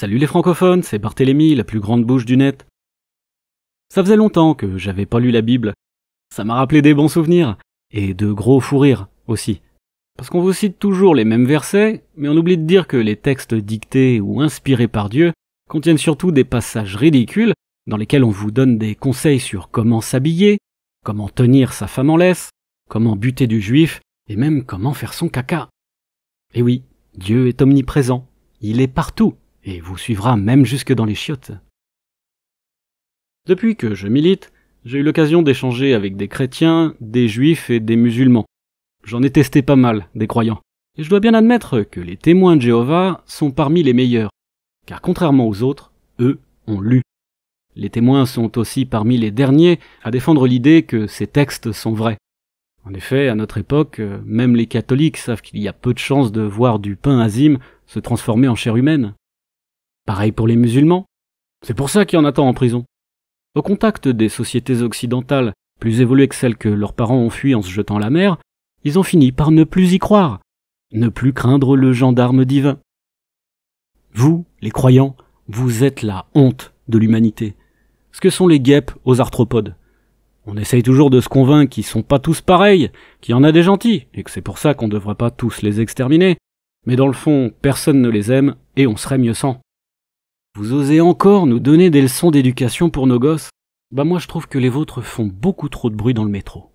Salut les francophones, c'est Barthélemy, la plus grande bouche du net. Ça faisait longtemps que j'avais pas lu la Bible. Ça m'a rappelé des bons souvenirs, et de gros fous rires aussi. Parce qu'on vous cite toujours les mêmes versets, mais on oublie de dire que les textes dictés ou inspirés par Dieu contiennent surtout des passages ridicules dans lesquels on vous donne des conseils sur comment s'habiller, comment tenir sa femme en laisse, comment buter du juif, et même comment faire son caca. Et oui, Dieu est omniprésent, il est partout, et vous suivra même jusque dans les chiottes. Depuis que je milite, j'ai eu l'occasion d'échanger avec des chrétiens, des juifs et des musulmans. J'en ai testé pas mal, des croyants. Et je dois bien admettre que les témoins de Jéhovah sont parmi les meilleurs. Car contrairement aux autres, eux ont lu. Les témoins sont aussi parmi les derniers à défendre l'idée que ces textes sont vrais. En effet, à notre époque, même les catholiques savent qu'il y a peu de chances de voir du pain azim se transformer en chair humaine. Pareil pour les musulmans. C'est pour ça qu'il y en a tant en prison. Au contact des sociétés occidentales, plus évoluées que celles que leurs parents ont fui en se jetant à la mer, ils ont fini par ne plus y croire, ne plus craindre le gendarme divin. Vous, les croyants, vous êtes la honte de l'humanité. Ce que sont les guêpes aux arthropodes. On essaye toujours de se convaincre qu'ils sont pas tous pareils, qu'il y en a des gentils, et que c'est pour ça qu'on ne devrait pas tous les exterminer. Mais dans le fond, personne ne les aime, et on serait mieux sans. Vous osez encore nous donner des leçons d'éducation pour nos gosses? Bah moi je trouve que les vôtres font beaucoup trop de bruit dans le métro.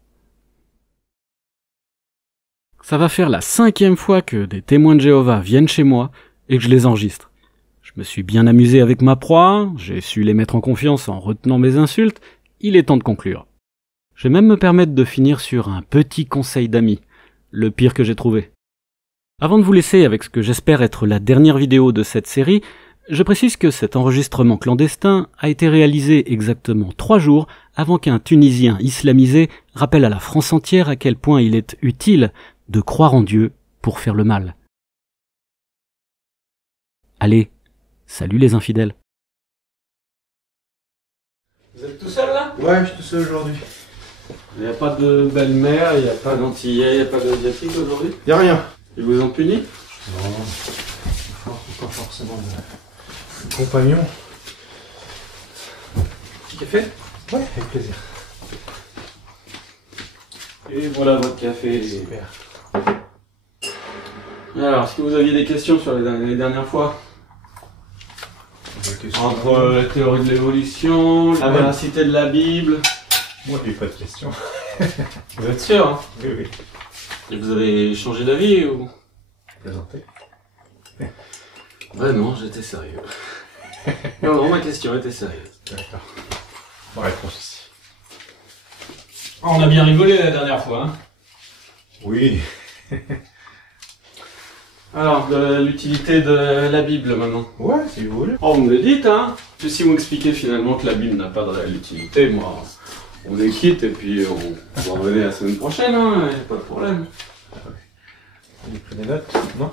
Ça va faire la 5e fois que des témoins de Jéhovah viennent chez moi et que je les enregistre. Je me suis bien amusé avec ma proie, j'ai su les mettre en confiance en retenant mes insultes, il est temps de conclure. Je vais même me permettre de finir sur un petit conseil d'amis, le pire que j'ai trouvé. Avant de vous laisser avec ce que j'espère être la dernière vidéo de cette série, je précise que cet enregistrement clandestin a été réalisé exactement 3 jours avant qu'un Tunisien islamisé rappelle à la France entière à quel point il est utile de croire en Dieu pour faire le mal. Allez, salut les infidèles. Vous êtes tout seul là? Ouais, je suis tout seul aujourd'hui. Il n'y a pas de belle-mère, il n'y a pas d'antillais, il n'y a pas d'asiatique aujourd'hui? Y'a rien. Ils vous ont puni? Non, pas forcément de compagnon. Petit café? Ouais, avec plaisir. Et voilà votre café. Super. Alors, est-ce que vous aviez des questions sur les dernières fois? Entre la théorie de l'évolution, la véracité de la Bible. Moi, j'ai pas de questions. Vous êtes sûr, hein? Oui, oui. Et vous avez changé d'avis ou? Présenté. Ouais, non, j'étais sérieux. Non, ma question était sérieuse. D'accord. Bonne réponse ici. Oh, on a bien rigolé la dernière fois, hein? Oui. Alors, de l'utilité de la Bible maintenant. Ouais, si vous voulez. Oh, vous me le dites, hein? Puis si vous m'expliquez finalement que la Bible n'a pas de réelle utilité, moi, on est quitte et puis on va revenir la semaine prochaine, hein? Y a pas de problème. Vous prenez des notes? Non?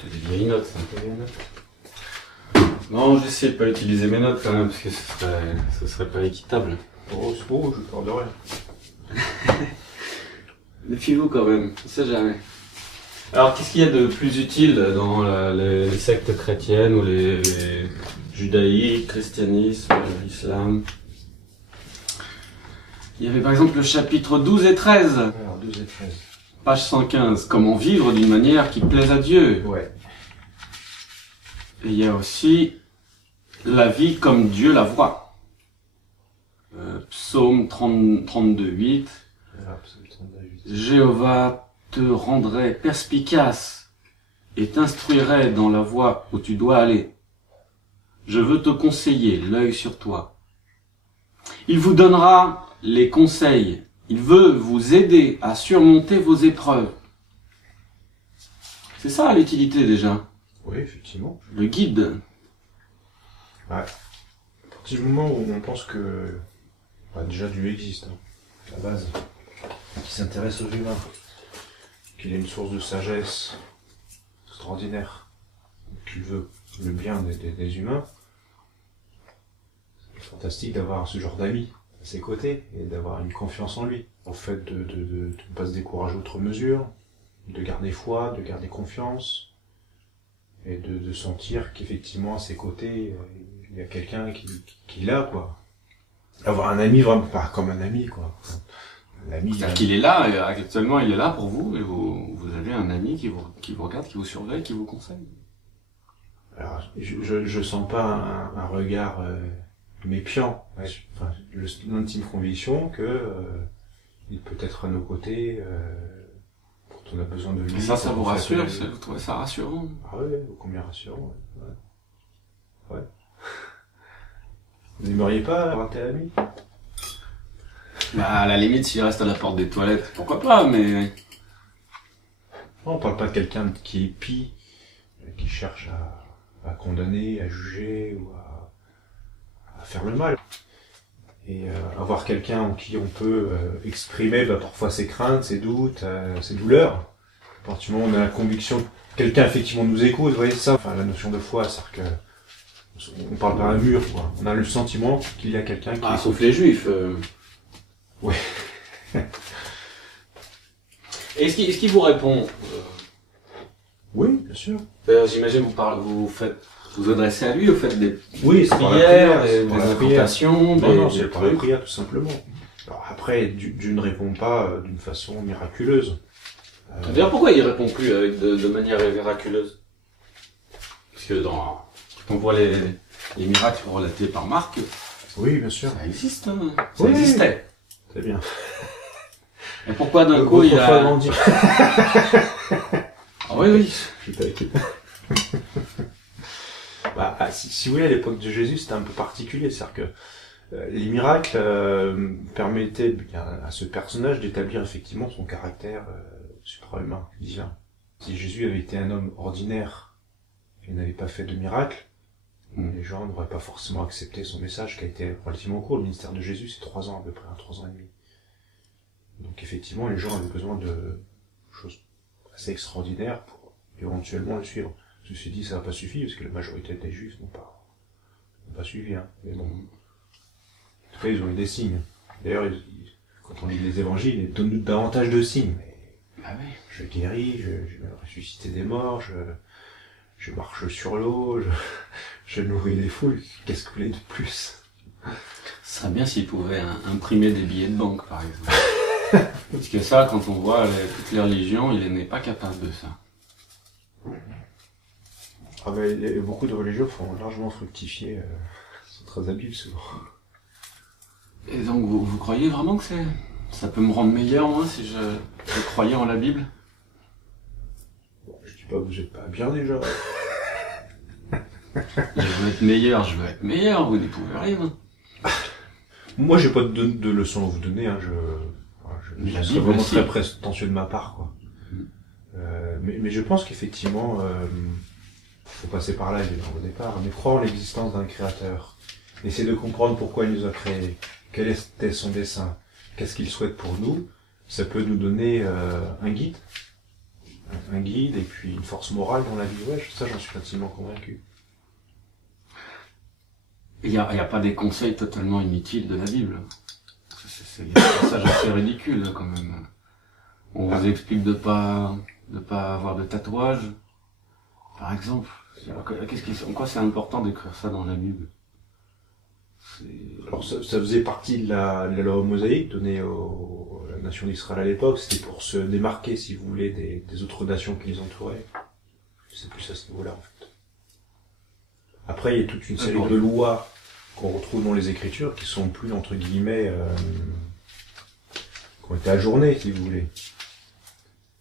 C'est des vieilles notes, ça. Des vieilles notes. Non, j'essaie de pas utiliser mes notes quand même, parce que ce serait pas équitable. Oh, c'est beau, je parle de rien. Méfiez-vous quand même, on sait jamais. Alors, qu'est-ce qu'il y a de plus utile dans les sectes chrétiennes ou les judaïques, christianisme, l'islam? Il y avait par exemple le chapitre 12 et 13. Alors, 12 et 13. Page 115. Comment vivre d'une manière qui plaise à Dieu. Ouais. Et il y a aussi la vie comme Dieu la voit. Psaume 32, 8. Alors, psaume 32, 8. Jéhovah te rendrait perspicace et t'instruirait dans la voie où tu dois aller. Je veux te conseiller, l'œil sur toi. Il vous donnera les conseils. Il veut vous aider à surmonter vos épreuves. C'est ça l'utilité déjà. Oui, effectivement. Le guide. Ouais. À partir du moment où on pense que déjà Dieu existe, hein, à la base, qui s'intéresse aux humains, qu'il est une source de sagesse extraordinaire, qu'il veut le bien des humains, c'est fantastique d'avoir ce genre d'amis à ses côtés et d'avoir une confiance en lui. Au fait de ne pas se décourager outre mesure, de garder foi, de garder confiance, et de sentir qu'effectivement à ses côtés, il y a quelqu'un qui est là, quoi. Avoir un ami vraiment, pas comme un ami, quoi. Un ami. C'est-à-dire qu'il est là, et actuellement il est là pour vous, et vous avez un ami qui vous regarde, qui vous surveille, qui vous conseille. Alors, je sens pas un regard méfiant. Ouais, enfin, l'intime conviction que il peut être à nos côtés quand on a besoin de lui. Et ça vous rassure, vous trouvez ça rassurant? Ah oui, combien rassurant, ouais. Vous n'aimeriez pas avoir un tel ami? Bah, à la limite, s'il reste à la porte des toilettes, pourquoi pas, mais... Non, on parle pas de quelqu'un qui épie, qui cherche à condamner, à juger ou à faire le mal. Et avoir quelqu'un en qui on peut exprimer parfois ses craintes, ses doutes, ses douleurs. À partir du moment où on a la conviction que quelqu'un effectivement nous écoute, vous voyez ça, enfin la notion de foi, c'est-à-dire que on parle par un mur, quoi. On a le sentiment qu'il y a quelqu'un qui... Ah, sauf les juifs. Ouais. Est-ce qu'il vous répond Oui, bien sûr. J'imagine vous adressez à lui, vous faites des Oui, c'est prières, des prière. incantations, Non, c'est par la prière, tout simplement. Alors, après, Dieu ne répond pas d'une façon miraculeuse. D'ailleurs, pourquoi il répond plus de manière miraculeuse? Parce que quand on voit les miracles relatés par Marc, oui, bien sûr. ça existe, hein. Ça Oui. existait. C'est bien. Et pourquoi d'un coup il a... grandi. Ah oui. Je t'inquiète. Si vous voulez, à l'époque de Jésus, c'était un peu particulier. C'est-à-dire que les miracles permettaient à ce personnage d'établir effectivement son caractère suprahumain, divin. Si Jésus avait été un homme ordinaire et n'avait pas fait de miracle, les gens n'auraient pas forcément accepté son message qui a été relativement court. Le ministère de Jésus, c'est 3 ans à peu près, 3 ans et demi. Donc effectivement, les gens avaient besoin de choses assez extraordinaires pour éventuellement le suivre. Ceci dit, ça n'a pas suffi, parce que la majorité des Juifs n'ont pas suivi, hein. Mais bon. En tout cas, ils ont eu des signes. D'ailleurs, quand on lit les évangiles, ils donnent davantage de signes. Mais je guéris, je vais ressusciter des morts, je marche sur l'eau, je nourris les foules. Qu'est-ce que vous voulez de plus? Ce serait bien s'il pouvait imprimer des billets de banque, par exemple. Parce que ça, quand on voit toutes les religions, il n'est pas capable de ça. Ah ben, beaucoup de religions font largement fructifier, sont très habiles souvent. Et donc, vous croyez vraiment que ça peut me rendre meilleur, moi, si je croyais en la Bible? Bon, je dis pas que vous êtes pas bien déjà. Je veux être meilleur, vous n'y pouvez rien. Moi, j'ai pas de leçons à vous donner, hein, je serais vraiment très prétentieux de ma part, quoi. Mais je pense qu'effectivement, faut passer par là, évidemment, au départ, mais croire en l'existence d'un créateur, essayer de comprendre pourquoi il nous a créés, quel était son dessein, qu'est-ce qu'il souhaite pour nous, ça peut nous donner un guide. Un guide et puis une force morale dans la vie. Ouais, ça, j'en suis intimement convaincu. Il y a pas des conseils totalement inutiles de la Bible. C'est un passage assez ridicule, quand même. On vous explique de pas avoir de tatouage, par exemple. En quoi c'est important d'écrire ça dans la Bible? Alors ça faisait partie de la loi mosaïque donnée à la nation d'Israël à l'époque. C'était pour se démarquer, si vous voulez, des autres nations qui les entouraient. C'est plus à ce niveau-là, en fait. Après, il y a toute une série de lois qu'on retrouve dans les Écritures qui sont plus, entre guillemets, qui ont été ajournées, si vous voulez.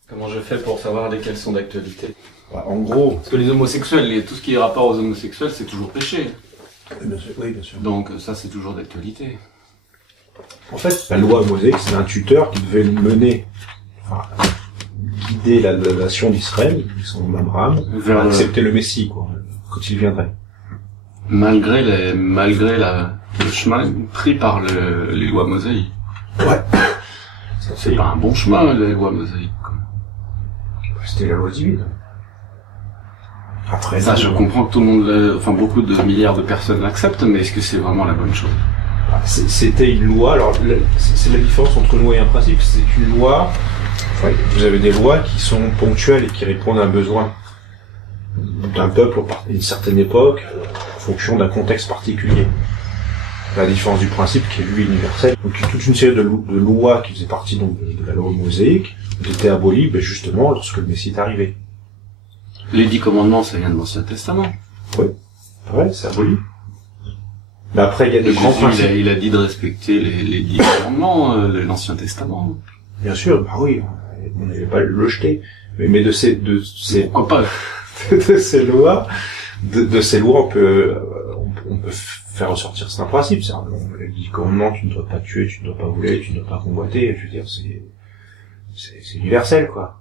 Comment je fais pour savoir lesquelles sont d'actualité? En gros... Parce que les homosexuels, tout ce qui est rapport aux homosexuels, c'est toujours péché. Oui, bien sûr. Donc ça, c'est toujours d'actualité. En fait, la loi mosaïque, c'est un tuteur qui devait mener, guider la nation d'Israël, son Abraham, à accepter le Messie, quoi, quand il viendrait. Malgré le chemin pris par les lois mosaïques. Ouais. C'est pas un bon chemin, les lois mosaïques. C'était la loi divine. Après, ça, je comprends que tout le monde, beaucoup de milliards de personnes l'acceptent, mais est-ce que c'est vraiment la bonne chose? C'était une loi, alors c'est la différence entre une loi et un principe, c'est une loi, vous avez des lois qui sont ponctuelles et qui répondent à un besoin. d'un peuple à une certaine époque, en fonction d'un contexte particulier. À la différence du principe qui est lui universel. Donc toute une série de lois qui faisaient partie donc de la loi mosaïque ont été abolies justement lorsque le Messie est arrivé. Les 10 commandements, ça vient de l'Ancien Testament. Oui, ouais, c'est aboli. Mais après, il y a de grands principes. Il a dit de respecter les 10 commandements de l'Ancien Testament. Bien sûr, bah oui, on n'allait pas le jeter. Mais de ces Pourquoi pas? de ces lois, on peut faire ressortir certains principes. On a dit commandement, tu ne dois pas tuer, tu ne dois pas voler, tu ne dois pas convoiter. Je veux dire, c'est universel, quoi.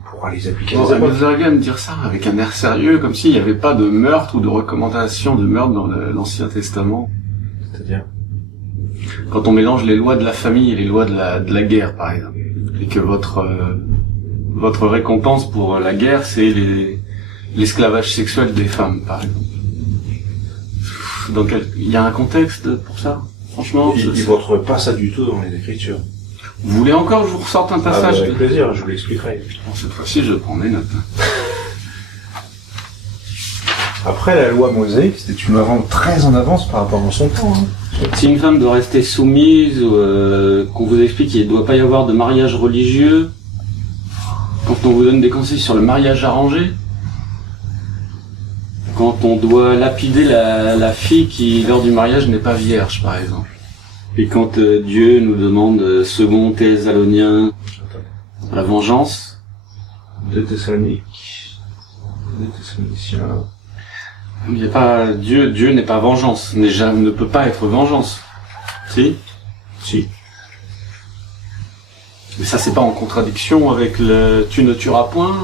On pourra les appliquer. Vous auriez à me dire ça avec un air sérieux, comme s'il n'y avait pas de meurtre ou de recommandation de meurtre dans l'Ancien Testament. C'est-à-dire? Quand on mélange les lois de la famille et les lois de la guerre, par exemple, et que votre récompense pour la guerre, c'est l'esclavage sexuel des femmes, par exemple. Il y a un contexte pour ça, franchement. Il ne retrouve pas ça du tout dans les Écritures. Vous voulez encore que je vous ressorte un passage? Avec plaisir, je vous l'expliquerai. Bon, cette fois-ci, je prends mes notes. Après, la loi mosaïque, c'était une loi très en avance par rapport à son temps. Si une femme doit rester soumise, qu'on vous explique qu'il ne doit pas y avoir de mariage religieux, quand on vous donne des conseils sur le mariage arrangé, quand on doit lapider la fille qui, lors du mariage, n'est pas vierge, par exemple. Et quand Dieu nous demande, second Thessaloniens, la vengeance. 2 Thessaloniciens. Il n'y a pas, Dieu n'est pas vengeance, ne peut pas être vengeance. Si? Si. Mais ça, c'est pas en contradiction avec le tu ne tueras point?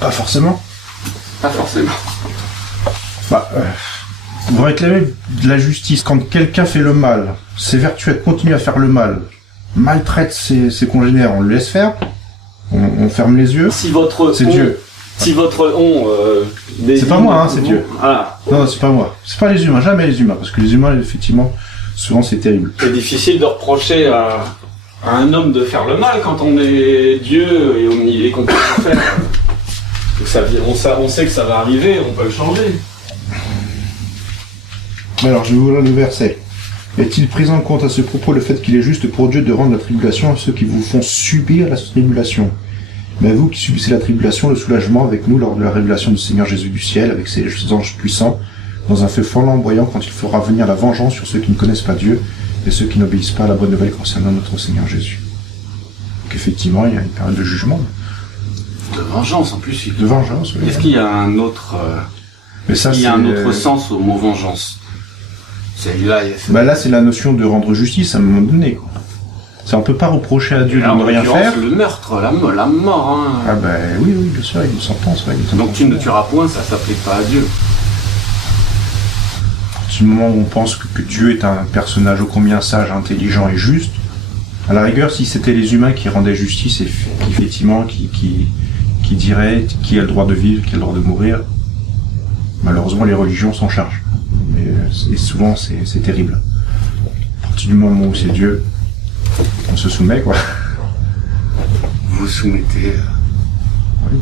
Pas forcément. Pas forcément. Vous réclamez de la justice. Quand quelqu'un fait le mal, s'évertue à continuer à faire le mal, maltraite ses congénères, on le laisse faire, on ferme les yeux. Si votre c'est Dieu. Si votre c'est pas moi, hein, c'est Dieu. Voilà. Non, c'est pas moi. C'est pas les humains, jamais les humains, parce que les humains, effectivement, souvent c'est terrible. C'est difficile de reprocher à un homme de faire le mal quand on est Dieu et qu'on peut le faire. On sait que ça va arriver, on peut le changer. Alors, je vais vous lire le verset. Est-il pris en compte à ce propos le fait qu'il est juste pour Dieu de rendre la tribulation à ceux qui vous font subir la tribulation? Mais vous qui subissez la tribulation, le soulagement avec nous lors de la révélation du Seigneur Jésus du ciel, avec ses anges puissants, dans un feu flamboyant quand il fera venir la vengeance sur ceux qui ne connaissent pas Dieu et ceux qui n'obéissent pas à la bonne nouvelle concernant notre Seigneur Jésus. Donc effectivement, il y a une période de jugement. De vengeance en plus. De vengeance, oui. Est-ce qu'il y a un autre, un autre sens au mot vengeance? Là, c'est la notion de rendre justice à un moment donné, quoi. Ça, on peut pas reprocher à Dieu de ne rien faire. Le meurtre, la mort, hein. Ah oui, bien sûr, il y a une sentence, ouais. Donc tu ne tueras point, ça s'applique pas à Dieu. Du moment où on pense que Dieu est un personnage ô combien sage, intelligent et juste, à la rigueur, si c'était les humains qui rendaient justice et effectivement qui diraient qui a le droit de vivre, qui a le droit de mourir, malheureusement les religions s'en chargent. Et souvent c'est terrible. À partir du moment où c'est Dieu, on se soumet, quoi. Vous soumettez. Oui.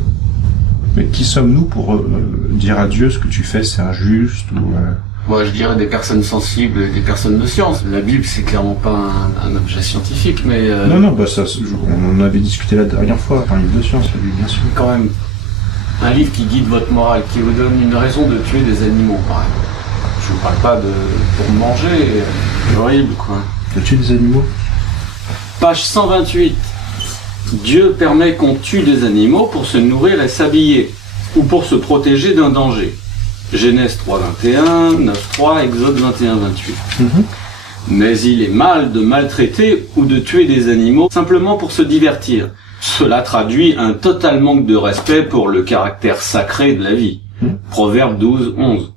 Mais qui sommes-nous pour dire à Dieu ce que tu fais c'est injuste ou Moi, je dirais des personnes sensibles et des personnes de science. La Bible, c'est clairement pas un objet scientifique, mais... Non, ça, on en avait discuté la dernière fois, un livre de science, la Bible, bien sûr. Quand même, un livre qui guide votre morale, qui vous donne une raison de tuer des animaux, par exemple. Je vous parle pas pour manger, c'est horrible, quoi. De tuer des animaux? Page 128. Dieu permet qu'on tue des animaux pour se nourrir et s'habiller, ou pour se protéger d'un danger. Genèse 3.21, 9.3, Exode 21.28. Mais il est mal de maltraiter ou de tuer des animaux simplement pour se divertir. Cela traduit un total manque de respect pour le caractère sacré de la vie. Proverbe 12.11.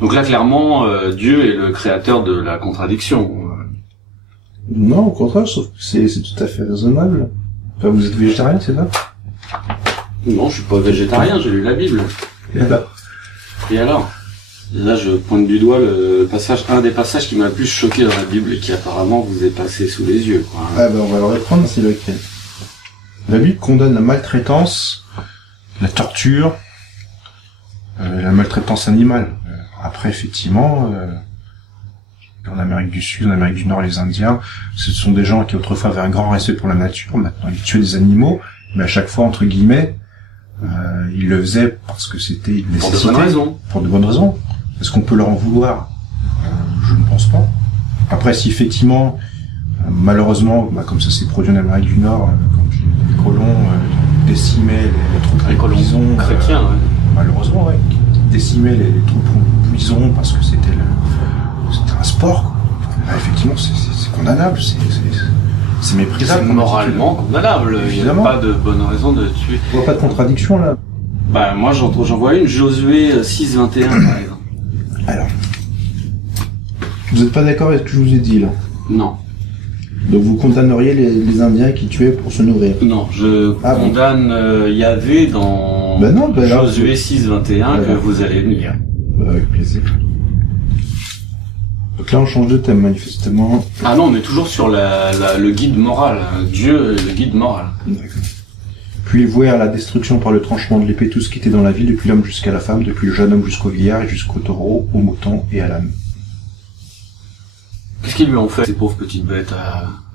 Donc là, clairement, Dieu est le créateur de la contradiction. Non, au contraire, sauf que c'est tout à fait raisonnable. Enfin, vous êtes végétarien, c'est ça? Non, je suis pas végétarien, j'ai lu la Bible. Et alors? Là, je pointe du doigt un des passages qui m'a le plus choqué dans la Bible et qui apparemment vous est passé sous les yeux, quoi. On va le reprendre, c'est lequel? La Bible condamne la maltraitance la torture, la maltraitance animale. Après, effectivement, en Amérique du Sud, en Amérique du Nord, les Indiens, ce sont des gens qui autrefois avaient un grand respect pour la nature. Maintenant, ils tuaient des animaux, mais à chaque fois, entre guillemets, ils le faisaient parce que c'était une nécessité. Pour de bonnes raisons. Pour de bonnes raisons. Est-ce qu'on peut leur en vouloir? Je ne pense pas. Après, si effectivement, malheureusement, comme ça s'est produit en Amérique du Nord, quand les colons décimaient les troupes Les colons bisons, chrétiens, ouais. malheureusement, ouais, qui décimaient les troupes bisons parce que c'était un sport, quoi. Là, effectivement, c'est condamnable, c'est méprisable. C'est moralement condamnable. Il n'y a Évidemment. pas de bonne raison de tuer. On voit pas de contradiction, là. Bah, moi, j'en vois une, Josué 6:21, par exemple. Alors. Vous n'êtes pas d'accord avec ce que je vous ai dit, là? Non. Donc vous condamneriez les Indiens qui tuaient pour se nourrir? Non, je condamne Yahvé dans Josué 6:21 que vous allez lire. Avec plaisir. Donc là, on change de thème, manifestement. Ah non, on est toujours sur le guide moral. Dieu est le guide moral. D'accord. Puis ils vouèrent la destruction par le tranchement de l'épée tout ce qui était dans la ville, depuis l'homme jusqu'à la femme, depuis le jeune homme jusqu'au vieillard, et jusqu'au taureau, au mouton et à l'âne. Qu'est-ce qu'ils lui ont fait, ces pauvres petites bêtes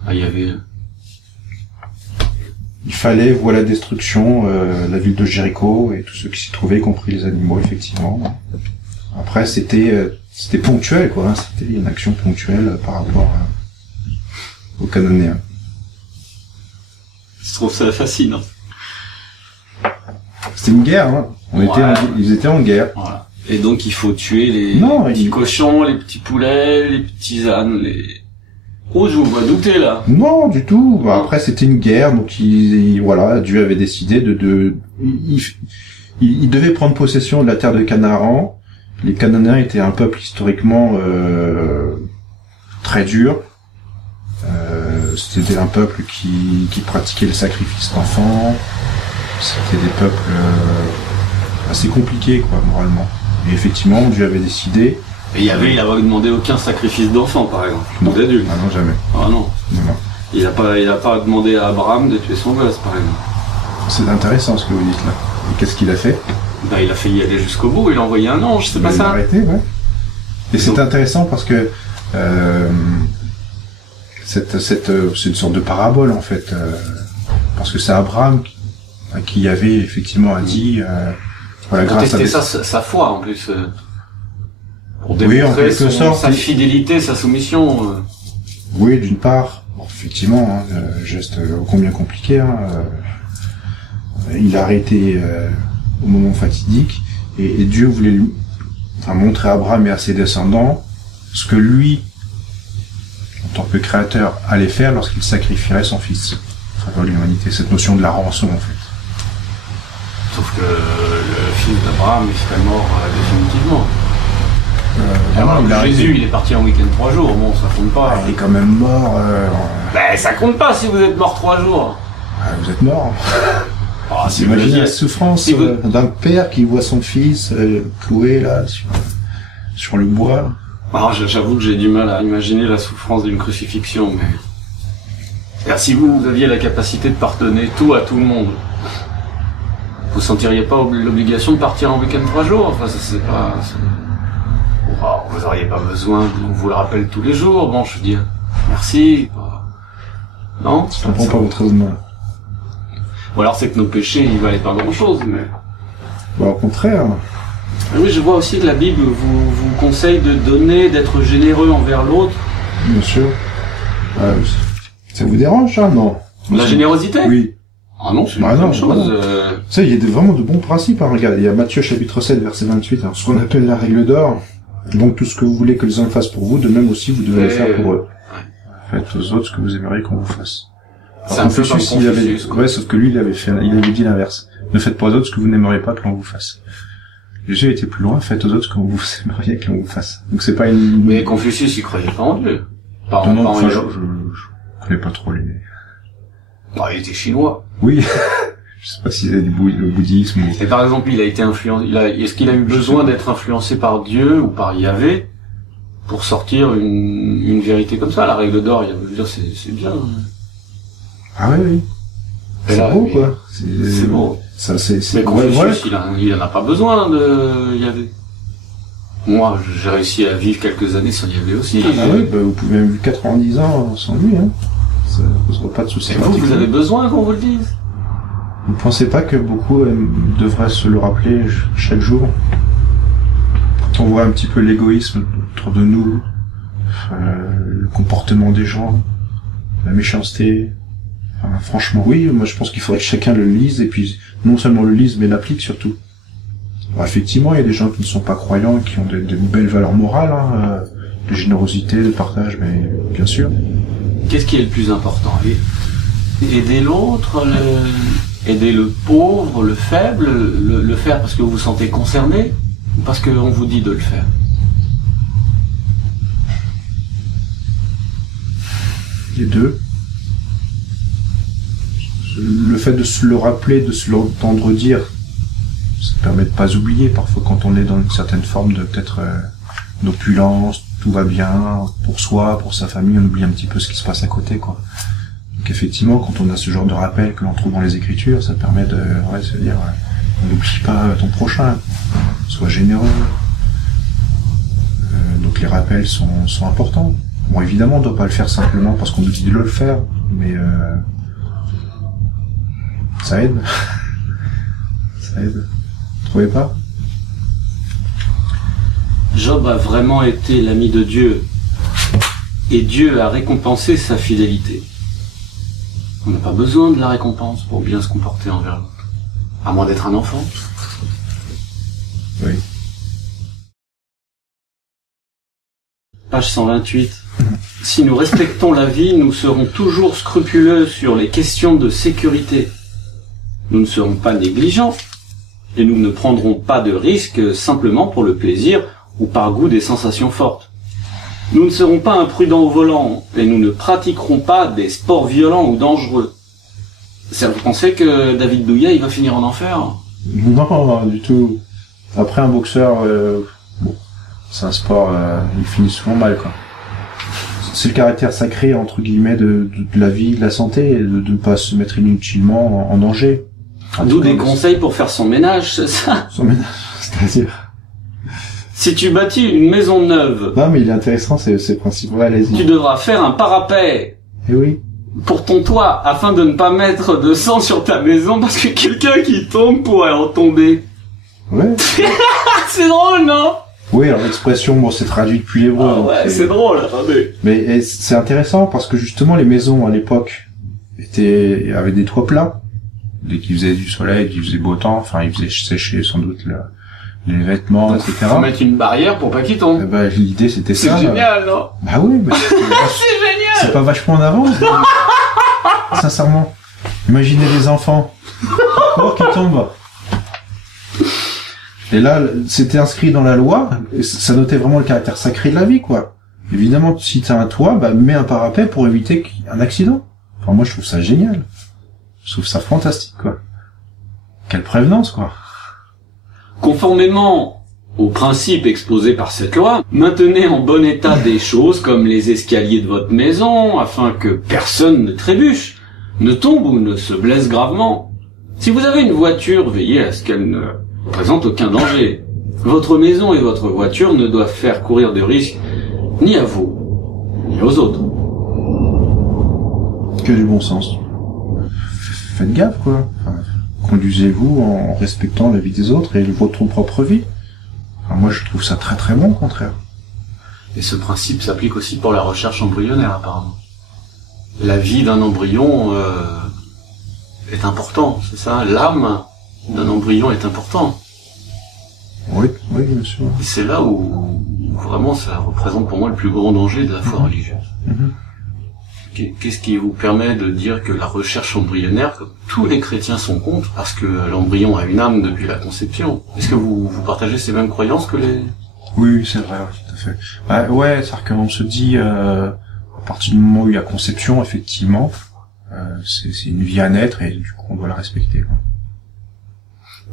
à Yahvé? Il fallait voir la destruction, la ville de Jéricho, et tous ceux qui s'y trouvaient, y compris les animaux, effectivement. Après, c'était ponctuel, quoi, hein. C'était une action ponctuelle par rapport aux Cananéens. Je trouve ça fascinant. C'était une guerre, hein. Ils étaient en guerre. Voilà. Et donc il faut tuer les petits cochons, les petits poulets, les petits ânes, Oh, je vous vois douter, là. Non, du tout. Bah, après, c'était une guerre, donc voilà, Dieu avait décidé il devait prendre possession de la terre de Canaan. Les Cananéens étaient un peuple historiquement très dur. C'était un peuple qui pratiquait le sacrifice d'enfants. C'était des peuples assez compliqués, quoi, moralement. Et effectivement, Dieu avait décidé. Et Yahvé, il avait demandé aucun sacrifice d'enfant, par exemple. Non. D'adultes. Ah non, jamais. Ah non. Non. Il a pas demandé à Abraham de tuer son gosse, par exemple. C'est intéressant ce que vous dites là. Et qu'est-ce qu'il a fait? Bah, il a failli aller jusqu'au bout, il a envoyé un ange, c'est pas Il a ça? arrêté, ouais. Et c'est intéressant parce que c'est une sorte de parabole en fait, parce que c'est Abraham qui avait effectivement dit voilà, grâce à sa foi en plus, pour oui, en démontrer quelque sorte, sa fidélité, sa soumission. Oui, d'une part, bon, effectivement, hein, geste ô combien compliqué. Hein, il a arrêté au moment fatidique, et Dieu voulait montrer à Abraham et à ses descendants ce que lui, en tant que créateur, allait faire lorsqu'il sacrifierait son fils à travers l'humanité, cette notion de la rançon en fait. Sauf que le fils d'Abraham il serait mort définitivement. Jésus, il est parti en week-end 3 jours, bon, ça compte pas. Il est quand même mort. Ben, ça compte pas si vous êtes mort 3 jours. Vous êtes mort. Oh, si imaginez la souffrance d'un père qui voit son fils cloué là sur le bois. Alors, j'avoue que j'ai du mal à imaginer la souffrance d'une crucifixion, mais... Alors, si vous aviez la capacité de pardonner tout à tout le monde, vous sentiriez pas l'obligation de partir en week-end 3 jours? Enfin, ça c'est pas... vous auriez pas besoin qu'on vous le rappelle tous les jours, bon, je veux dire, merci. Non? Je comprends pas votre raisonnement. Ou alors c'est que nos péchés, ils valaient pas grand-chose, mais... Bah, au contraire. Oui, je vois aussi que la Bible vous conseille de donner, d'être généreux envers l'autre. Bien sûr. Ça vous dérange, ça? Non. La générosité? Oui. Ah non, c'est une bonne chose. Tu sais, il y a vraiment de bons principes, hein. Regarde, il y a Matthieu chapitre 7, verset 28, alors, ce qu'on appelle la règle d'or. Donc tout ce que vous voulez que les hommes fassent pour vous, de même aussi vous devez le faire pour eux. Ouais. Faites aux autres ce que vous aimeriez qu'on vous fasse. C'est un peu comme Confucius, ouais, sauf que lui, il avait dit l'inverse. Ne faites pas aux autres ce que vous n'aimeriez pas que l'on vous fasse. Jésus était plus loin, faites aux autres ce que vous aimeriez que l'on vous fasse. Donc c'est pas une... Mais Confucius, il croyait pas en Dieu. Je connais pas trop les... Bah, il était chinois. Oui. Je sais pas si c'est le bouddhisme ou... Et par exemple, il a été influencé, est-ce qu'il a eu besoin d'être influencé par Dieu ou par Yahvé pour sortir une vérité comme ça? La règle d'or, je veux dire, c'est bien. Ah oui. C'est beau, quoi. C'est beau. Ça, c'est, Mais ouais, Confucius, voilà. il en a pas besoin de Yahvé. Moi, j'ai réussi à vivre quelques années sans Yahvé aussi. Ah bah oui, bah, vous pouvez même vivre 90 ans sans lui, hein. Ça ne posera pas de soucis. Et vous avez besoin qu'on vous le dise? Vous pensez pas que beaucoup devraient se le rappeler chaque jour? On voit un petit peu l'égoïsme autour de nous, le comportement des gens, la méchanceté. Enfin, franchement, oui, moi je pense qu'il faudrait que chacun le lise, et puis non seulement le lise, mais l'applique surtout. Alors, effectivement, il y a des gens qui ne sont pas croyants, qui ont de belles valeurs morales, hein, de générosité, de partage, mais bien sûr. Qu'est-ce qui est le plus important? Aider l'autre, aider le pauvre, le faible, le faire parce que vous vous sentez concerné, ou parce qu'on vous dit de le faire? Les deux. Le fait de se le rappeler, de se l'entendre dire, ça permet de pas oublier. Parfois, quand on est dans une certaine forme de peut-être d'opulence, tout va bien pour soi, pour sa famille, on oublie un petit peu ce qui se passe à côté, quoi. Donc effectivement, quand on a ce genre de rappel que l'on trouve dans les Écritures, ça permet de se dire, n'oublie pas ton prochain, sois généreux. Donc les rappels sont importants. Bon, évidemment, on ne doit pas le faire simplement parce qu'on nous dit de le faire, mais ça aide. Ça aide. Vous trouvez pas? Job a vraiment été l'ami de Dieu, et Dieu a récompensé sa fidélité. On n'a pas besoin de la récompense pour bien se comporter envers l'autre, à moins d'être un enfant. Oui. Page 128. Si nous respectons la vie, nous serons toujours scrupuleux sur les questions de sécurité. Nous ne serons pas négligents, et nous ne prendrons pas de risques simplement pour le plaisir ou par goût des sensations fortes. Nous ne serons pas imprudents au volant, et nous ne pratiquerons pas des sports violents ou dangereux. Ça, vous pensez que David Douillet, il va finir en enfer? Non, du tout. Après, un boxeur, bon, c'est un sport, il finit souvent mal, quoi. C'est le caractère sacré, entre guillemets, de la vie, de la santé, et de ne pas se mettre inutilement en danger. D'où des conseils pour faire son ménage, c'est ça? Son ménage, c'est-à-dire... Si tu bâtis une maison neuve... Non, mais il est intéressant, ces principes. Ouais, allez-y. Tu devras faire un parapet Eh oui. pour ton toit, afin de ne pas mettre de sang sur ta maison, parce que quelqu'un qui tombe pourrait en tomber. Ouais. C'est drôle, non? Oui, alors l'expression, bon, c'est traduit depuis l'hébreu. Ah donc ouais, c'est drôle, attendez. Mais c'est intéressant parce que justement les maisons à l'époque avaient des toits plats. Dès qu'il faisait du soleil, qu'il faisait beau temps, enfin, ils faisaient sécher sans doute les vêtements, etc. Faut mettre une barrière pour pas qu'il tombe. Eh ben, l'idée c'était C'est ça. génial, non? Bah oui, mais C'est génial. c'est pas vachement en avance. Sincèrement. Imaginez les enfants. Oh, qui tombent. Et là, c'était inscrit dans la loi, et ça notait vraiment le caractère sacré de la vie, quoi. Évidemment, si t'as un toit, bah, mets un parapet pour éviter un accident. Enfin, moi, je trouve ça génial. Je trouve ça fantastique, quoi. Quelle prévenance, quoi. Conformément aux principes exposés par cette loi, maintenez en bon état des choses comme les escaliers de votre maison, afin que personne ne trébuche, ne tombe ou ne se blesse gravement. Si vous avez une voiture, veillez à ce qu'elle ne présente aucun danger. Votre maison et votre voiture ne doivent faire courir de risques ni à vous, ni aux autres. Que du bon sens. Faites gaffe, quoi. Enfin, conduisez-vous en respectant la vie des autres et votre propre vie. Enfin, moi, je trouve ça très très bon, au contraire. Et ce principe s'applique aussi pour la recherche embryonnaire, apparemment. La vie d'un embryon est important, c'est ça? L'âme d'un embryon est important. Oui, oui, bien sûr. Et c'est là où vraiment ça représente pour moi le plus grand danger de la foi religieuse. Qu'est-ce qui vous permet de dire que la recherche embryonnaire, que tous les chrétiens sont contre, parce que l'embryon a une âme depuis la conception? Est-ce que vous partagez ces mêmes croyances que les... Oui, c'est vrai, tout à fait. Bah, ouais, c'est-à-dire qu'on se dit, à partir du moment où il y a conception, effectivement, c'est une vie à naître et du coup on doit la respecter, quoi.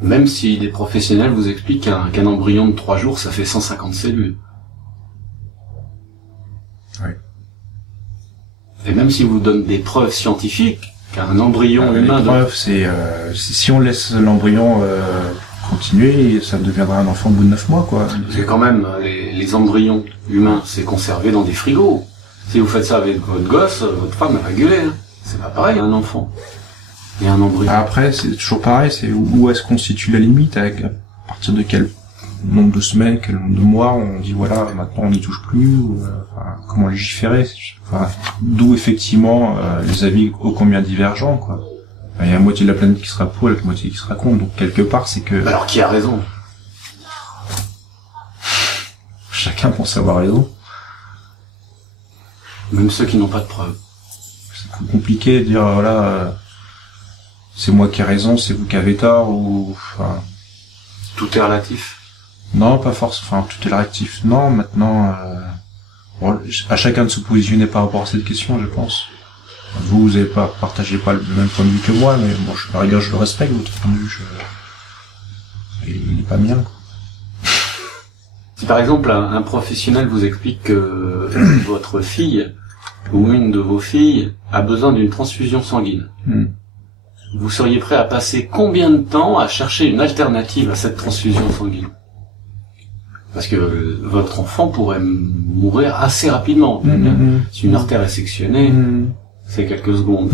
Même si des professionnels vous expliquent qu'un embryon de 3 jours, ça fait 150 cellules. Oui. Et même si vous donnent des preuves scientifiques qu'un embryon humain... L'épreuve, c'est si on laisse l'embryon continuer, ça deviendra un enfant au bout de 9 mois, quoi. Parce que quand même, les embryons humains, c'est conservé dans des frigos. Si vous faites ça avec votre gosse, votre femme elle va gueuler. Hein. C'est pas pareil, un enfant et un embryon. Après, c'est toujours pareil, c'est où est-ce qu'on situe la limite, à partir de quel nombre de semaines, quel nombre de mois, on dit voilà, maintenant on n'y touche plus, ou, comment légiférer, d'où effectivement les avis ô combien divergents, quoi. Il y a la moitié de la planète qui sera pour et la moitié qui sera contre, donc quelque part c'est que... Alors qui a raison? Chacun pense avoir raison. Même ceux qui n'ont pas de preuves. C'est compliqué de dire voilà, c'est moi qui ai raison, c'est vous qui avez tort, ou... Enfin... Tout est relatif. Non, pas forcément, tout est relatif. Non, maintenant, bon, à chacun de se positionner par rapport à cette question, je pense. Vous avez pas partagé pas le même point de vue que moi, mais bon, à la rigueur, je le respecte, votre point de vue, il est pas mien, quoi. Si par exemple un professionnel vous explique que votre fille ou une de vos filles a besoin d'une transfusion sanguine, vous seriez prêt à passer combien de temps à chercher une alternative à cette transfusion sanguine? Parce que votre enfant pourrait mourir assez rapidement. Si une artère est sectionnée, c'est quelques secondes.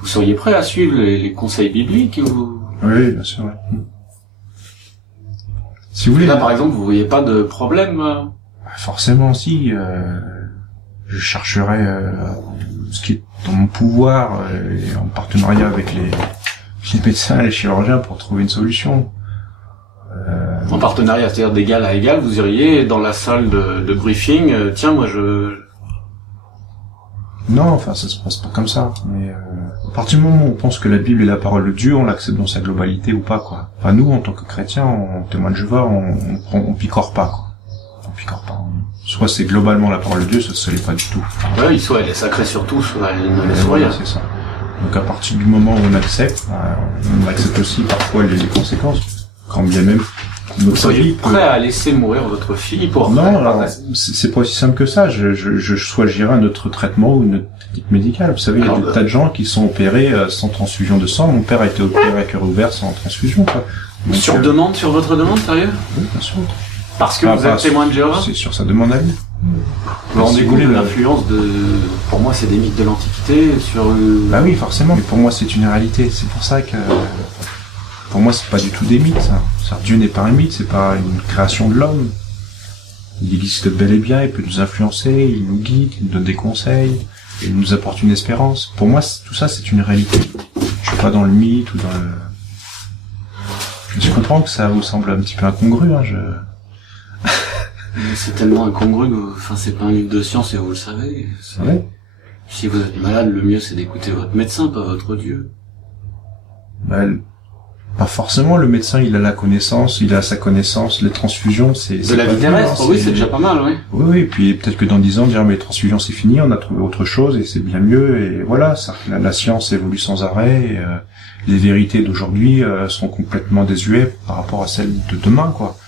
Vous seriez prêt à suivre les conseils bibliques ou... Oui, bien sûr. Ouais. Si vous voulez. Là, par exemple, vous voyez pas de problème Forcément, si. Je chercherai ce qui est dans mon pouvoir, et en partenariat avec les médecins et les chirurgiens pour trouver une solution. En partenariat, c'est-à-dire d'égal à égal, vous iriez dans la salle de briefing, tiens, moi Non, enfin, ça se passe pas comme ça. Mais à partir du moment où on pense que la Bible est la parole de Dieu, on l'accepte dans sa globalité ou pas, quoi. Enfin, nous, en tant que chrétiens, en témoin de Jéhovah, on picore pas, quoi. On picore pas. Soit c'est globalement la parole de Dieu, soit ça l'est pas du tout. Oui, soit elle est sacrée sur tout, soit elle ne laisse rien. C'est ça. Donc à partir du moment où on accepte aussi parfois les conséquences. Quand bien même vous seriez prêt à laisser mourir votre fille pour... Non, alors, c'est pas aussi simple que ça. Soit j'irai à notre traitement ou une technique médicale. Vous savez, il y a des tas de gens qui sont opérés sans transfusion de sang. Mon père a été opéré à cœur ouvert sans transfusion, quoi. Donc, sur votre demande, sérieux? Oui, bien sûr. Parce que vous êtes témoin de Jéhovah? C'est sur sa demande à lui. Vous rendez compte de l'influence de... Pour moi, c'est des mythes de l'Antiquité sur... Bah oui, forcément. Mais pour moi, c'est une réalité. C'est pour ça que... Pour moi, c'est pas du tout des mythes, ça. Dieu n'est pas un mythe, c'est pas une création de l'homme. Il existe bel et bien, il peut nous influencer, il nous guide, il nous donne des conseils, il nous apporte une espérance. Pour moi, tout ça, c'est une réalité. Je suis pas dans le mythe ou dans le... Je comprends que ça vous semble un petit peu incongru, hein, C'est tellement incongru, enfin, c'est pas un livre de science et vous le savez. Ouais. Si vous êtes malade, le mieux c'est d'écouter votre médecin, pas votre Dieu. Bah, pas forcément, le médecin, il a la connaissance, il a sa connaissance, les transfusions, c'est... De la vie terrestre, oui, c'est déjà pas mal, oui. Oui, et puis peut-être que dans 10 ans, dire, mais les transfusions, c'est fini, on a trouvé autre chose, et c'est bien mieux, et voilà, la science évolue sans arrêt, et les vérités d'aujourd'hui sont complètement désuètes par rapport à celles de demain, quoi.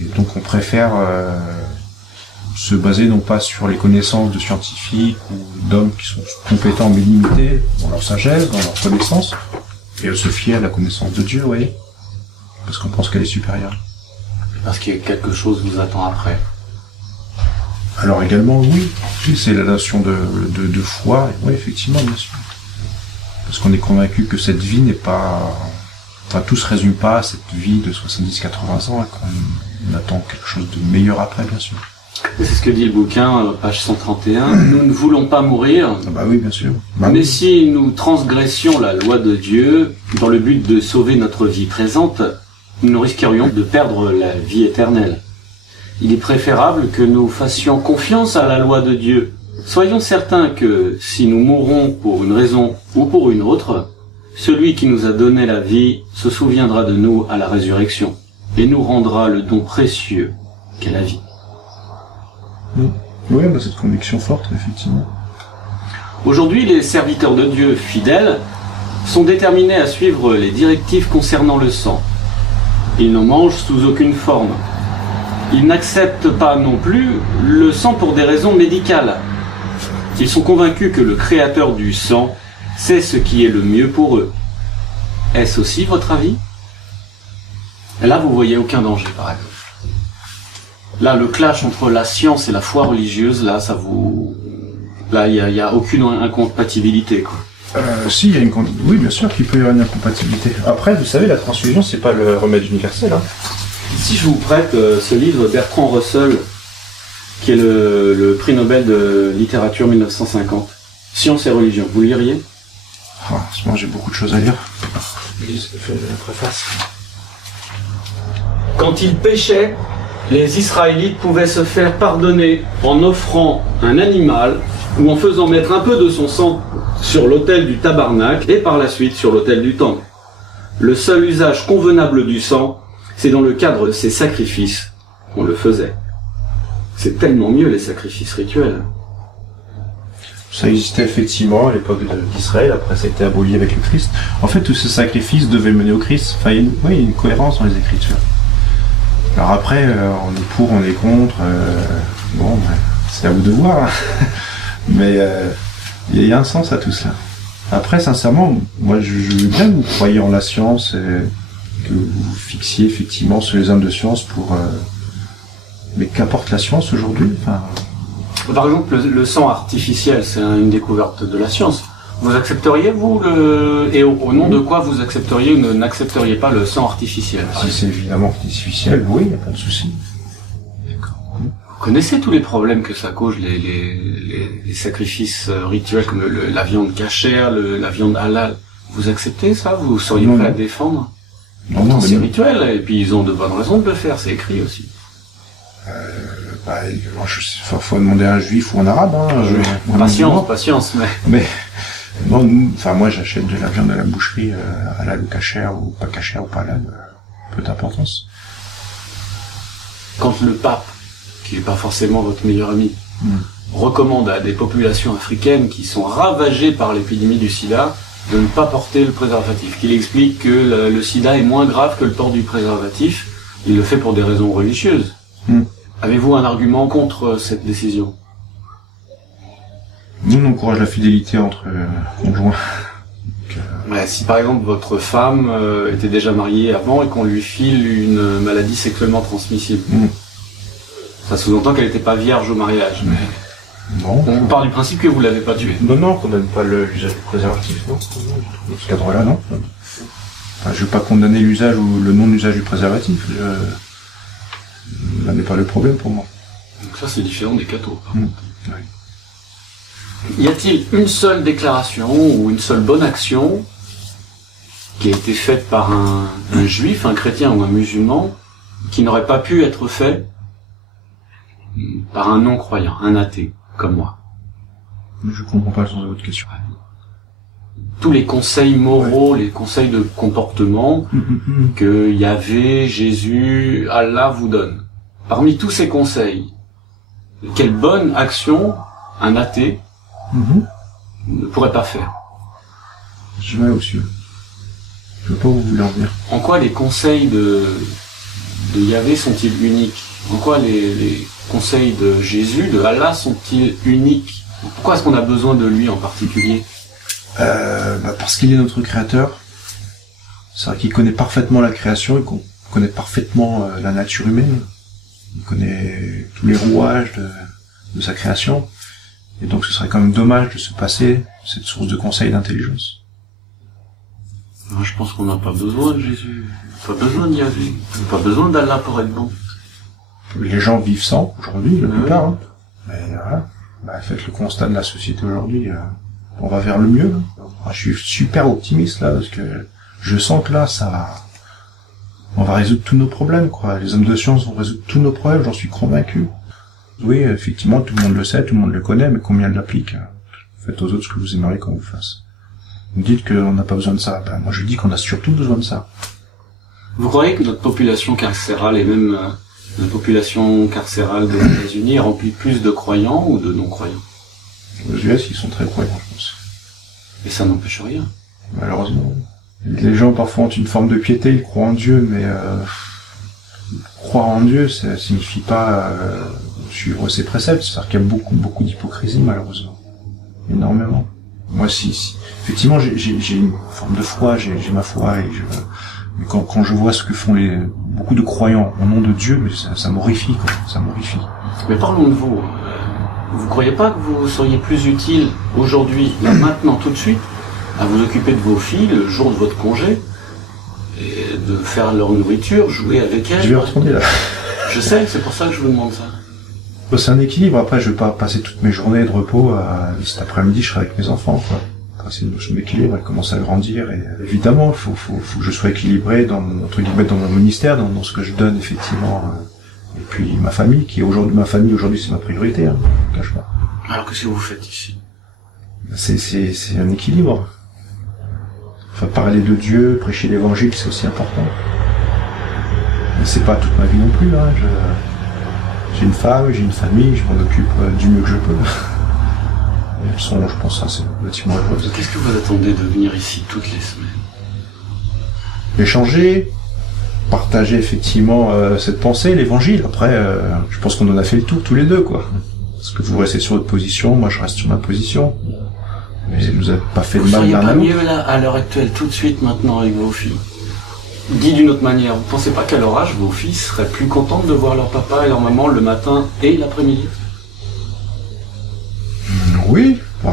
Et donc on préfère se baser non pas sur les connaissances de scientifiques ou d'hommes qui sont compétents mais limités dans leur sagesse, dans leur connaissance, et se fier à la connaissance de Dieu, oui, parce qu'on pense qu'elle est supérieure. Parce que quelque chose vous attend après. Alors également, oui, c'est la notion de foi, oui, effectivement, bien sûr. Parce qu'on est convaincu que cette vie n'est pas... Enfin, tout se résume pas à cette vie de 70-80 ans, quand on attend quelque chose de meilleur après, bien sûr. C'est ce que dit le bouquin, page 131. Nous ne voulons pas mourir. Ah bah oui, bien sûr. Mais oui. Si nous transgressions la loi de Dieu, dans le but de sauver notre vie présente, nous risquerions de perdre la vie éternelle. Il est préférable que nous fassions confiance à la loi de Dieu. Soyons certains que, si nous mourrons pour une raison ou pour une autre, celui qui nous a donné la vie se souviendra de nous à la résurrection et nous rendra le don précieux qu'est la vie. Oui, bah cette conviction forte, effectivement. Aujourd'hui, les serviteurs de Dieu fidèles sont déterminés à suivre les directives concernant le sang. Ils n'en mangent sous aucune forme. Ils n'acceptent pas non plus le sang pour des raisons médicales. Ils sont convaincus que le créateur du sang c'est ce qui est le mieux pour eux. Est-ce aussi votre avis? Et là, vous voyez aucun danger, par exemple. Là, le clash entre la science et la foi religieuse, là, ça vous... Là, il y a aucune incompatibilité, quoi. Si, il y a oui, bien sûr qu'il peut y avoir une incompatibilité. Après, vous savez, la transfusion, c'est pas le remède universel, hein. Si je vous prête ce livre de Bertrand Russell, qui est le prix Nobel de littérature 1950, Science et religion, vous le liriez? En ce moment, j'ai beaucoup de choses à lire. Fais la préface. Quand ils péchaient, les Israélites pouvaient se faire pardonner en offrant un animal ou en faisant mettre un peu de son sang sur l'autel du tabernacle et par la suite sur l'autel du temple. Le seul usage convenable du sang, c'est dans le cadre de ces sacrifices qu'on le faisait. C'est tellement mieux les sacrifices rituels. Ça existait effectivement à l'époque d'Israël, après ça a été aboli avec le Christ. En fait, tous ces sacrifices devaient mener au Christ. Enfin, il y a une cohérence dans les Écritures. Alors après, on est pour, on est contre. Bon, c'est à vous de voir. Hein. Mais il y a un sens à tout cela. Après, sincèrement, moi, je veux bien que vous croyiez en la science et que vous vous fixiez effectivement sur les hommes de science pour... Mais qu'apporte la science aujourd'hui? Enfin... Par exemple, le sang artificiel, c'est une découverte de la science. Vous accepteriez, vous, et au nom de quoi vous accepteriez ou n'accepteriez pas le sang artificiel? Si c'est évidemment artificiel, oui, il n'y a pas de souci. Vous connaissez tous les problèmes que ça cause, les sacrifices rituels comme la viande cachère, la viande halal. Vous acceptez ça? Vous seriez prêt à défendre? Non, c'est rituel, et puis ils ont de bonnes raisons de le faire, c'est écrit aussi. Faut demander à un juif ou un arabe. Hein, patience, mais non, enfin moi j'achète de la viande à la boucherie, halal ou cachère ou pas halal, peu d'importance. Quand le pape, qui n'est pas forcément votre meilleur ami, recommande à des populations africaines qui sont ravagées par l'épidémie du sida de ne pas porter le préservatif, qu'il explique que le sida est moins grave que le port du préservatif, il le fait pour des raisons religieuses. Avez-vous un argument contre cette décision? Nous, on encourage la fidélité entre conjoints. Si par exemple votre femme était déjà mariée avant et qu'on lui file une maladie sexuellement transmissible, ça sous-entend qu'elle n'était pas vierge au mariage. Mais non. On part du principe que vous l'avez pas tuée. Non, qu'on n'aime pas l'usage du préservatif, non. Dans ce cadre-là, non. Enfin, je veux pas condamner l'usage ou le non-usage du préservatif. Là n'est pas le problème pour moi. Donc ça c'est différent des cathos. Oui. Y a-t-il une seule déclaration ou une seule bonne action qui a été faite par un juif, un chrétien ou un musulman qui n'aurait pas pu être fait par un non-croyant, un athée, comme moi? Je comprends pas le sens de votre question. Tous les conseils moraux, les conseils de comportement que Yahvé, Jésus, Allah vous donne. Parmi tous ces conseils, quelle bonne action un athée ne pourrait pas faire? Je vais aussi. Je veux pas où vous voulez en venir. En quoi les conseils de Yahvé sont-ils uniques? En quoi les conseils de Jésus, de Allah sont-ils uniques? Pourquoi est-ce qu'on a besoin de lui en particulier? Parce qu'il est notre créateur. C'est vrai qu'il connaît parfaitement la création, il connaît parfaitement la nature humaine. Il connaît tous les rouages de sa création. Et donc ce serait quand même dommage de se passer cette source de conseil d'intelligence. Moi, je pense qu'on n'a pas besoin de Jésus, pas besoin de Yahvé, pas besoin d'Allah pour être bon. Les gens vivent sans, aujourd'hui, la plupart. Hein. Mais voilà, faites le constat de la société aujourd'hui. On va vers le mieux. Je suis super optimiste là, parce que je sens que là, on va résoudre tous nos problèmes, quoi. Les hommes de science vont résoudre tous nos problèmes, j'en suis convaincu. Oui, effectivement, tout le monde le sait, tout le monde le connaît, mais combien l'applique? Faites aux autres ce que vous aimeriez qu'on vous fasse. Vous dites qu'on n'a pas besoin de ça. Moi, je dis qu'on a surtout besoin de ça. Vous croyez que notre population carcérale et même la population carcérale des États-Unis est remplie plus de croyants ou de non-croyants? Aux US, ils sont très croyants, je pense. Et ça n'empêche rien. Malheureusement. Les gens, parfois, ont une forme de piété, ils croient en Dieu, mais croire en Dieu, ça signifie pas suivre ses préceptes. C'est-à-dire qu'il y a beaucoup d'hypocrisie, malheureusement. Énormément. Moi, si. Effectivement, j'ai une forme de foi, j'ai ma foi, mais quand je vois ce que font beaucoup de croyants au nom de Dieu, mais ça m'horrifie, quoi. Ça m'horrifie. Mais parlons de vous. Vous croyez pas que vous seriez plus utile aujourd'hui, là, maintenant, tout de suite, à vous occuper de vos filles le jour de votre congé, et de faire leur nourriture, jouer avec elles? Je vais retourner là. Je sais, c'est pour ça que je vous demande ça. Bon, c'est un équilibre. Après, je vais pas passer toutes mes journées de repos. Cet après-midi, je serai avec mes enfants, quoi. Après, c'est une notion d'équilibre. Elles commencent à grandir et évidemment, faut que je sois équilibré dans mon, entre guillemets, dans mon ministère, dans ce que je donne effectivement. Et puis ma famille, aujourd'hui, c'est ma priorité. Hein, je ne cache pas. Alors qu'est-ce que vous faites ici? C'est un équilibre. Enfin, parler de Dieu, prêcher l'évangile, c'est aussi important. Mais c'est pas toute ma vie non plus. Hein. J'ai une femme, j'ai une famille, je m'en occupe du mieux que je peux. Et elles sont, je pense, assez relativement heureuses. Qu'est-ce que vous attendez de venir ici toutes les semaines? Échanger, partager effectivement cette pensée, l'évangile. Après, je pense qu'on en a fait le tour tous les deux, quoi. Parce que vous restez sur votre position, moi je reste sur ma position. Mais vous n'avez pas fait de mal l'un à l'autre. Vous seriez pas mieux là, à l'heure actuelle, tout de suite maintenant avec vos filles? Dit d'une autre manière, vous pensez pas qu'à leur âge, vos filles seraient plus contentes de voir leur papa et leur maman le matin et l'après-midi? Oui, bon,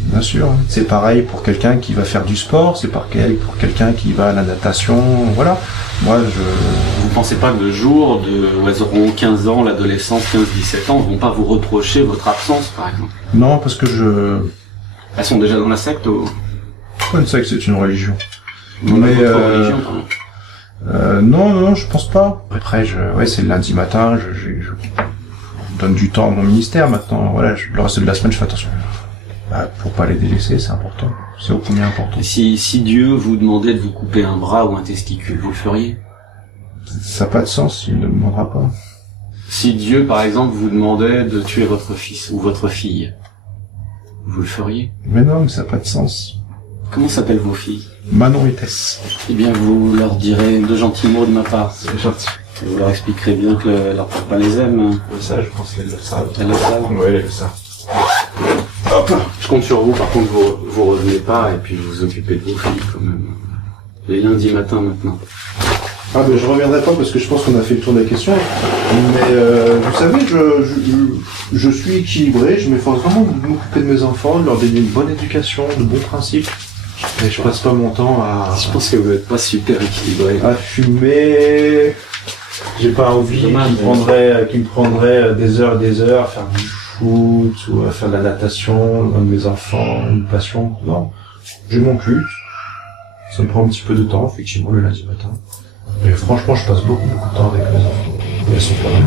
bien sûr. C'est pareil pour quelqu'un qui va faire du sport, c'est pareil pour quelqu'un qui va à la natation, voilà. Moi, Vous pensez pas que le jour où elles auront 15 ans, l'adolescence, 15-17 ans, vont pas vous reprocher votre absence, par exemple? Non, parce que Elles sont déjà dans la secte ou... Pas une secte, c'est une religion. Dans Mais votre religion, pardon. non, je pense pas. Après, c'est le lundi matin, je donne du temps à mon ministère maintenant. Voilà, le reste de la semaine, je fais attention. Pour pas les délaisser, c'est important. C'est au premier important. Et si Dieu vous demandait de vous couper un bras ou un testicule, vous le feriez? Ça n'a pas de sens, il ne me demandera pas. Si Dieu, par exemple, vous demandait de tuer votre fils ou votre fille, vous le feriez? Mais non, mais ça n'a pas de sens. Comment s'appellent vos filles? Manon et Tess. Eh bien, vous leur direz de gentils mots de ma part. C'est gentil. Et vous leur expliquerez bien que leur papa les aime. Ça, je pense qu'elle le savent. Elles le savent. Ouais, elle le savent. Hop. Je compte sur vous, par contre, vous revenez pas et puis vous occupez de vos filles quand même. Les lundis matins maintenant. Je reviendrai pas parce que je pense qu'on a fait le tour des questions. Mais vous savez, je suis équilibré, je m'efforce vraiment de m'occuper de mes enfants, de leur donner une bonne éducation, de bons principes. Et je passe pas mon temps à... Je pense que vous n'êtes pas super équilibré. À fumer. J'ai pas envie qui me prendrait des heures et des heures à faire du foot ou à faire de la natation, loin de mes enfants, une passion. Non. J'ai mon culte. Ça me prend un petit peu de temps, effectivement, le lundi matin. Et franchement, je passe beaucoup de temps avec mes enfants. Et elles sont pas mal.